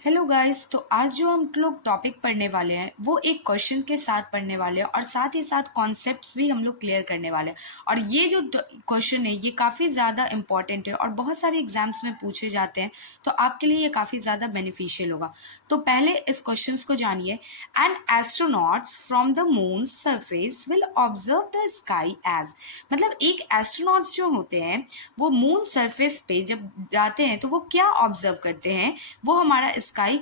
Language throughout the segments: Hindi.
Hello guys. तो आज जो हम लोग टॉपिक पढ़ने वाले हैं वो एक क्वेश्चन के साथ पढ़ने वाले हैं और साथ ही साथ कॉन्सेप्ट्स भी हम लोग क्लियर करने वाले हैं। और ये जो क्वेश्चन है ये काफ़ी ज़्यादा इंपॉर्टेंट है और बहुत सारे एग्जाम्स में पूछे जाते हैं, तो आपके लिए ये काफ़ी ज़्यादा बेनिफिशियल होगा। तो पहले इस क्वेश्चन को जानिए। And astronauts from the moon surface will observe the sky as, मतलब एक एस्ट्रोनॉट्स जो होते हैं वो मून सरफेस पे जब जाते हैं तो वो क्या ऑब्जर्व करते हैं, वो हमारा स्काई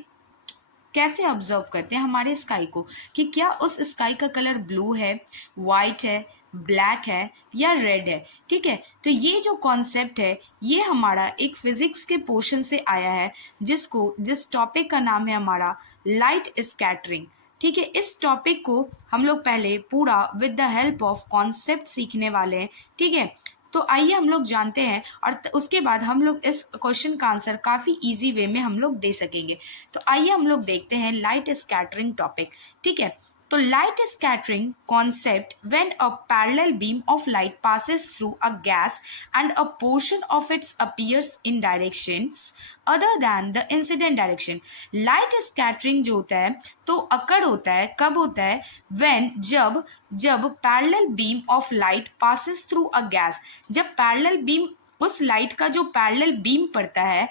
कैसे ऑब्जर्व करते हैं हमारे स्काई को, कि क्या उस स्काई का कलर ब्लू है, वाइट है, ब्लैक है या रेड है। ठीक है, तो ये जो कॉन्सेप्ट है ये हमारा एक फिजिक्स के पोर्शन से आया है, जिस टॉपिक का नाम है हमारा लाइट स्कैटरिंग। ठीक है, इस टॉपिक को हम लोग पहले पूरा with the help of concept सीखने वाले हैं। ठीक है, तो आइए हम लोग जानते हैं और उसके बाद हम लोग इस क्वेश्चन का आंसर काफ़ी इजी वे में हम लोग दे सकेंगे। तो आइए हम लोग देखते हैं लाइट स्कैटरिंग टॉपिक। ठीक है, तो light scattering concept when a parallel beam of light passes through a gas and a portion of it appears in directions other than the incident direction। Light scattering जो होता है तो अकर होता है, कब होता है, when जब जब parallel beam of light passes through a gas, जब पैरेलल बीम उस लाइट का जो पैरेलल बीम पड़ता है,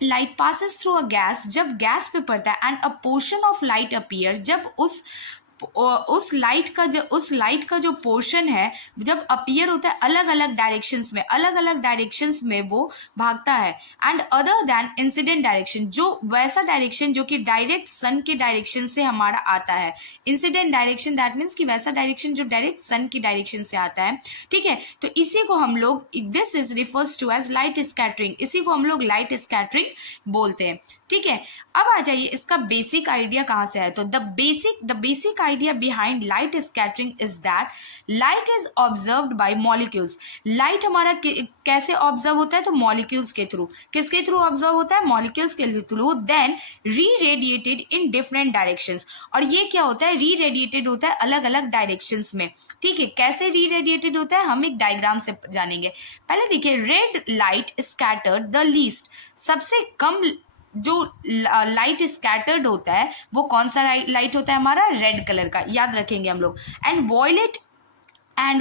light passes through a gas, जब गैस पे पड़ता है, and a portion of light appear, जब उस लाइट का जो पोर्शन है जब अपीयर होता है अलग अलग डायरेक्शंस में वो भागता है। And other than incident direction, जो वैसा डायरेक्शन जो कि डायरेक्ट सन के डायरेक्शन से हमारा आता है। इंसिडेंट डायरेक्शन दैट मीन्स कि वैसा डायरेक्शन जो डायरेक्ट सन की डायरेक्शन से आता है। ठीक है, तो इसी को हम लोग, this is refers to as light scattering, इसी को हम लोग लाइट स्कैटरिंग बोलते हैं। ठीक है, अब आ जाइए इसका बेसिक आइडिया कहाँ से है। तो the basic idea behind light scattering is that light is observed bye molecules. Light हमारा कैसे ऑब्जर्व होता है, तो मॉलिक्यूल्स के थ्रू। किसके थ्रू ऑब्जर्व होता है, मॉलिक्यूल्स के थ्रू। देन री रेडिएटेड इन डिफरेंट डायरेक्शंस, और ये क्या होता है, री रेडिएटेड होता है अलग अलग डायरेक्शंस में। ठीक है, कैसे री रेडिएटेड होता है हम एक डायग्राम से जानेंगे। पहले देखिए, red light scattered the least, सबसे कम जो लाइट स्कैटर्ड होता है वो कौन सा लाइट होता है, हमारा रेड कलर का, याद रखेंगे हम लोग। And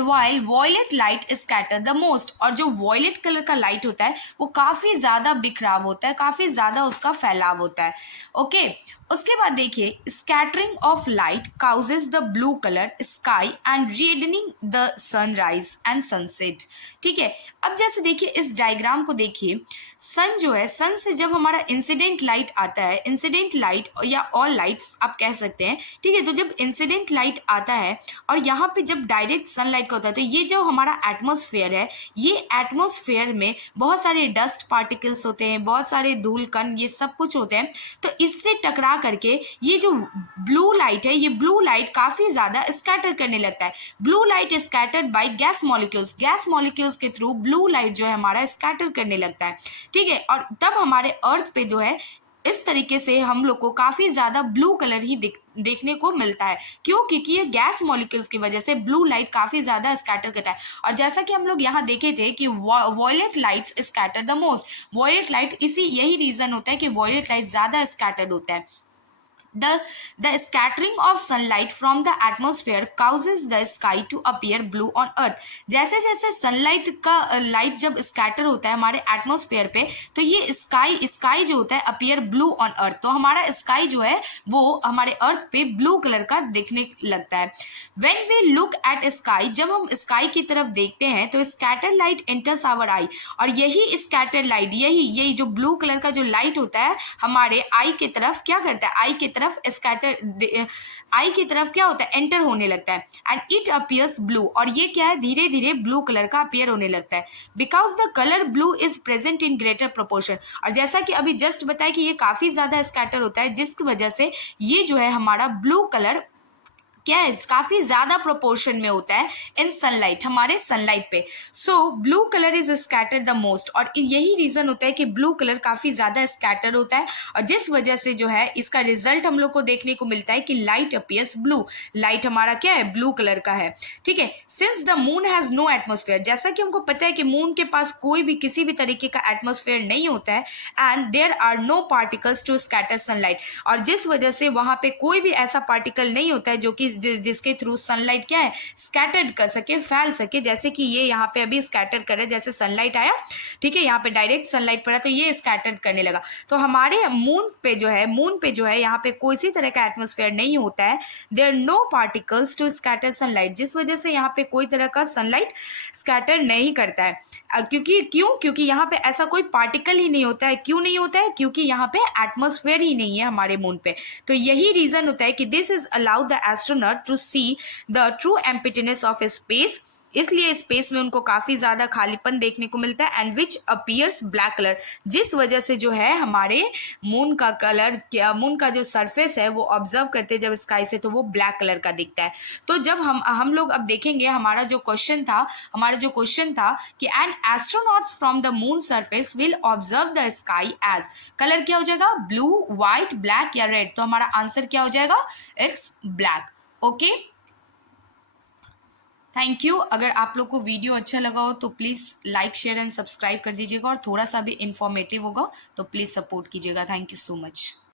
while violet light scatter the most, और जो वॉयलेट कलर का लाइट होता है वो काफ़ी ज़्यादा बिखराव होता है, काफ़ी ज़्यादा उसका फैलाव होता है। ओके, उसके बाद देखिए, scattering of light causes the blue colour sky and reddening the sunrise and sunset. ठीक है, अब जैसे देखिए इस डायग्राम को देखिए, सन जो है, सन से जब हमारा इंसिडेंट लाइट आता है, इंसिडेंट लाइट या ऑल लाइट्स आप कह सकते हैं। ठीक है, तो जब इंसिडेंट लाइट आता है और यहाँ पे जब डायरेक्ट सनलाइट का होता है, तो ये जो हमारा एटमॉस्फेयर है, ये एटमॉस्फेयर में बहुत सारे डस्ट पार्टिकल्स होते हैं, बहुत सारे धूल कण, ये सब कुछ होते हैं। तो इससे टकरा करके ये जो ब्लू लाइट है, ये ब्लू लाइट काफ़ी ज़्यादा स्कैटर करने लगता है। Blue light scattered by gas molecules के थ्रू ब्लू लाइट जो है हमारा स्कैटर करने लगता है। ठीक है, और तब हमारे अर्थ पे जो है इस तरीके से हम लोग को काफ़ी ज़्यादा ब्लू कलर ही देखने को मिलता है। क्यों, क्योंकि ये गैस मॉलिक्यूल्स की वजह से ब्लू लाइट काफ़ी ज़्यादा स्कैटर करता है। और जैसा कि हम लोग यहाँ देखे थे कि violet lights scatter the most, violet light, यही रीज़न होता है कि वॉयलेट लाइट ज़्यादा स्कैटर्ड होता है। The scattering of sunlight from the atmosphere causes the sky to appear blue on earth। जैसे जैसे सनलाइट का लाइट जब स्कैटर होता है हमारे एटमॉस्फेयर पे, तो ये स्काई जो होता है अपीयर ब्लू ऑन अर्थ, तो हमारा स्काई जो है वो हमारे अर्थ पे ब्लू कलर का दिखने लगता है। When we look at sky, जब हम स्काई की तरफ देखते हैं तो स्कैटर लाइट एंटर्स आवर आई, और यही स्कैटर लाइट, यही जो ब्लू कलर का जो लाइट होता है हमारे आई की तरफ क्या करता है, आई की तरफ क्या होता है, एंटर होने लगता है। एंड इट अपीयर्स ब्लू, और ये क्या है, धीरे धीरे ब्लू कलर का अपीयर होने लगता है। Because the colour blue is present in greater proportion, और जैसा कि अभी जस्ट बताया कि ये काफ़ी ज़्यादा स्कैटर होता है, जिसकी वजह से ये जो है हमारा ब्लू कलर क्या है, काफी ज्यादा प्रोपोर्शन में होता है इन सनलाइट, हमारे सनलाइट पे। सो blue colour is scattered the most, और यही रीजन होता है कि ब्लू कलर काफी ज्यादा स्कैटर होता है, और जिस वजह से जो है इसका रिजल्ट हम लोग को देखने को मिलता है कि लाइट अपीयर्स ब्लू, लाइट हमारा क्या है, ब्लू कलर का है। ठीक है, since the moon has no atmosphere, जैसा कि हमको पता है कि मून के पास कोई भी किसी भी तरीके का एटमोस्फेयर नहीं होता है, and there are no particles to scatter sunlight, और जिस वजह से वहां पे कोई भी ऐसा पार्टिकल नहीं होता है जो कि जिसके थ्रू सनलाइट क्या है, स्कैटर्ड कर सके, फैल सके, जैसे कि ये यहाँ पे अभी स्कैटर करे, जैसे सनलाइट आया, ठीक है, यहाँ पे डायरेक्ट सनलाइट पड़ा तो ये स्कैटर्ड करने लगा। तो हमारे मून पे जो है यहाँ पे कोई सी तरह का एटमोस्फेयर नहीं होता है, there no particles to scatter sunlight, जिस वजह से यहाँ पे कोई तरह का सनलाइट स्कैटर नहीं करता है। क्योंकि यहाँ पे ऐसा कोई पार्टिकल ही नहीं होता है। क्यों नहीं होता है? क्योंकि यहाँ पे एटमॉस्फेयर ही नहीं है हमारे मून पे। तो यही रीजन होता है कि this is allow the astronaut to see the true emptiness of space, इसलिए स्पेस में उनको काफी ज्यादा खालीपन देखने को मिलता है, and which appears black colour, जिस वजह से जो है हमारे मून का कलर, मून का जो सरफेस है वो ऑब्जर्व करते हैं जब स्काई से तो वो ब्लैक कलर का दिखता है। तो जब हम लोग अब देखेंगे हमारा जो क्वेश्चन था कि an astronauts from the moon surface will observe the sky as, colour क्या हो जाएगा, ब्लू, व्हाइट, ब्लैक या रेड, तो हमारा आंसर क्या हो जाएगा, it's black. Okay, thank you. अगर आप लोग को वीडियो अच्छा लगा हो तो please like, share and subscribe कर दीजिएगा, और थोड़ा सा भी इंफॉर्मेटिव होगा तो प्लीज़ सपोर्ट कीजिएगा। Thank you so much.